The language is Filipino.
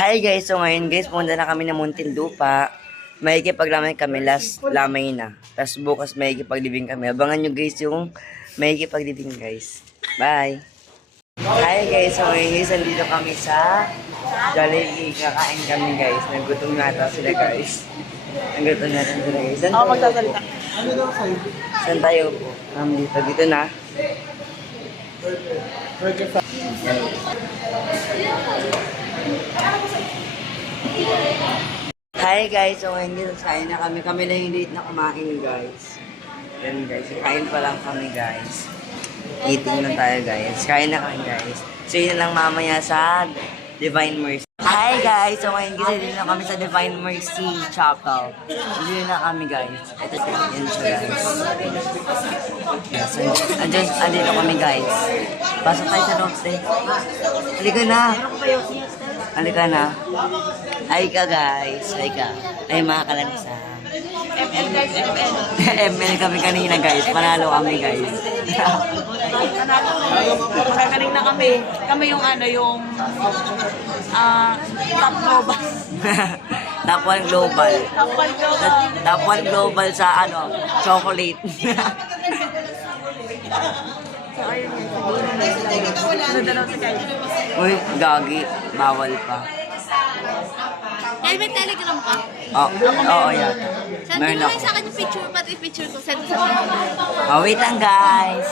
Hi guys, so ngayon guys, punta na kami ng Muntinlupa. Makikipaglamay kami, last lamay na. Tapos bukas makikipaglibing kami. Abangan nyo guys yung makikipaglibing guys. Bye! Hi guys, so ngayon guys, andito kami sa Jollibee. Kakain kami guys. Nagutom na ata sila guys. Nagutom na ata sila guys. Saan Ako magsasalita. Saan tayo po? Dito na. Hi guys, so ngayon guys, kain na kami. Kami lang yung late na kumain guys. Yan guys, kain pa lang kami guys. Eating lang tayo guys. Kain na kami guys. So yun lang mamaya sa Divine Mercy. Hi guys, so ngayon guys, dito na kami sa Divine Mercy Chapel. Dito na kami guys. Ito yan siya guys. Yes, andito kami guys. Pasok tayo sa loob stay. Halika na. Halika na. Hi ka guys. Hi ka. Ay mga kalansa. ML guys, ML. ML kami kanina guys. Panalo kami guys. Magagaling na kami. Kami yung top global. Top 1 global. Top 1 global. Top 1 global sa chocolate. So ayun yun. Sunod na si Kyle. Uy, gagi. Bawal pa. Kaya may telegram ka? Oo, yata. Send mo Meron lang ako. sa akin yung picture, pati yung picture ko. Send sa akin. Oh, wait lang guys.